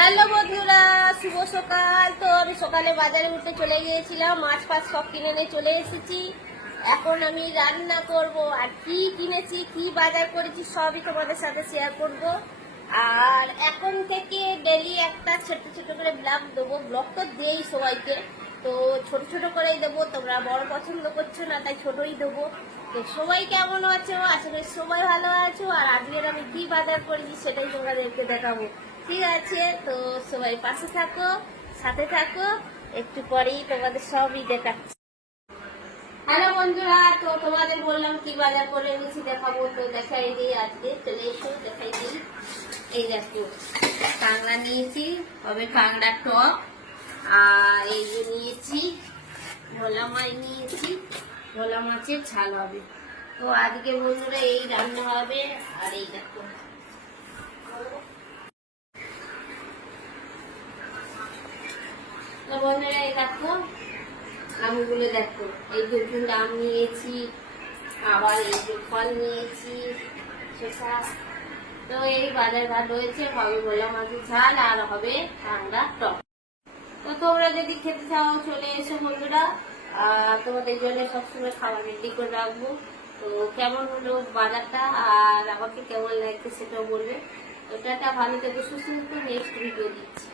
Hello বন্ধুরা, শুভ সকাল। তো আমি সকালে বাজারে উঠতে চলে গিয়েছিলাম, মাছ ফাছ সব কিনে নিয়ে চলে এসেছি। এখন আমি রান্না করব, আর কি কিনেছি কি বাজার করেছি সবই তোমাদের সাথে শেয়ার করব। আর এখন থেকে ডেলি একটা ছোট ছোট করে ব্লগ দেবো। ব্লগ তো দেই সবাইকে, তো ছোট ছোট করেই দেবো। তোমরা বড় পছন্দ করছো না, তাই ছোটই দেবো। তো সবাই কেমন আছো? আশা করি সবাই ভালো আছো। আর আজকের আমি কি বাজার করেছি সেটাই তোমাদেরকে দেখাবো। ঠিক আছে, তো সবাই পাশে থাকো, সাথে থাকো, একটু পরেই তোমাদের সবই দেখাচ্ছি। হ্যালো বন্ধুরা, তো তোমাদের বললাম কি বাজার করে এনেছি দেখাবো, তো দেখাই দিই। আজকে চলে এসো, দেখাই দিই। এই দেখো, কাঁকড়া নিয়েছি, হবে কাঁকড়া টক। আর এই যে নিয়েছি ভোলা মাছ, নিয়েছি ভোলা মাছের ঝাল হবে। তো আজকে বন্ধুরা এই রান্না হবে। আর এই দেখো, বন্ধুরা এই দেখো আমগুলো, দেখো এই দুটো আম নিয়েছি, আবার এই যে ফল নিয়েছি, শসা। তো এই বাজার ঘাট রয়েছে, হবে ভোলা মাছের ঝাল আর হবে কাঁকড়া টক। তো তোমরা যদি খেতে চাও চলে এসো বন্ধুরা, তোমাদের জন্য সবসময় খাবার রেডি করে রাখবো। তো কেমন হলো বাজারটা আর আমাকে কেমন লাগছে সেটাও বলবে। তো টাটা, ভালো থেকে সুস্থ, নেক্সট ভিডিও দিচ্ছি।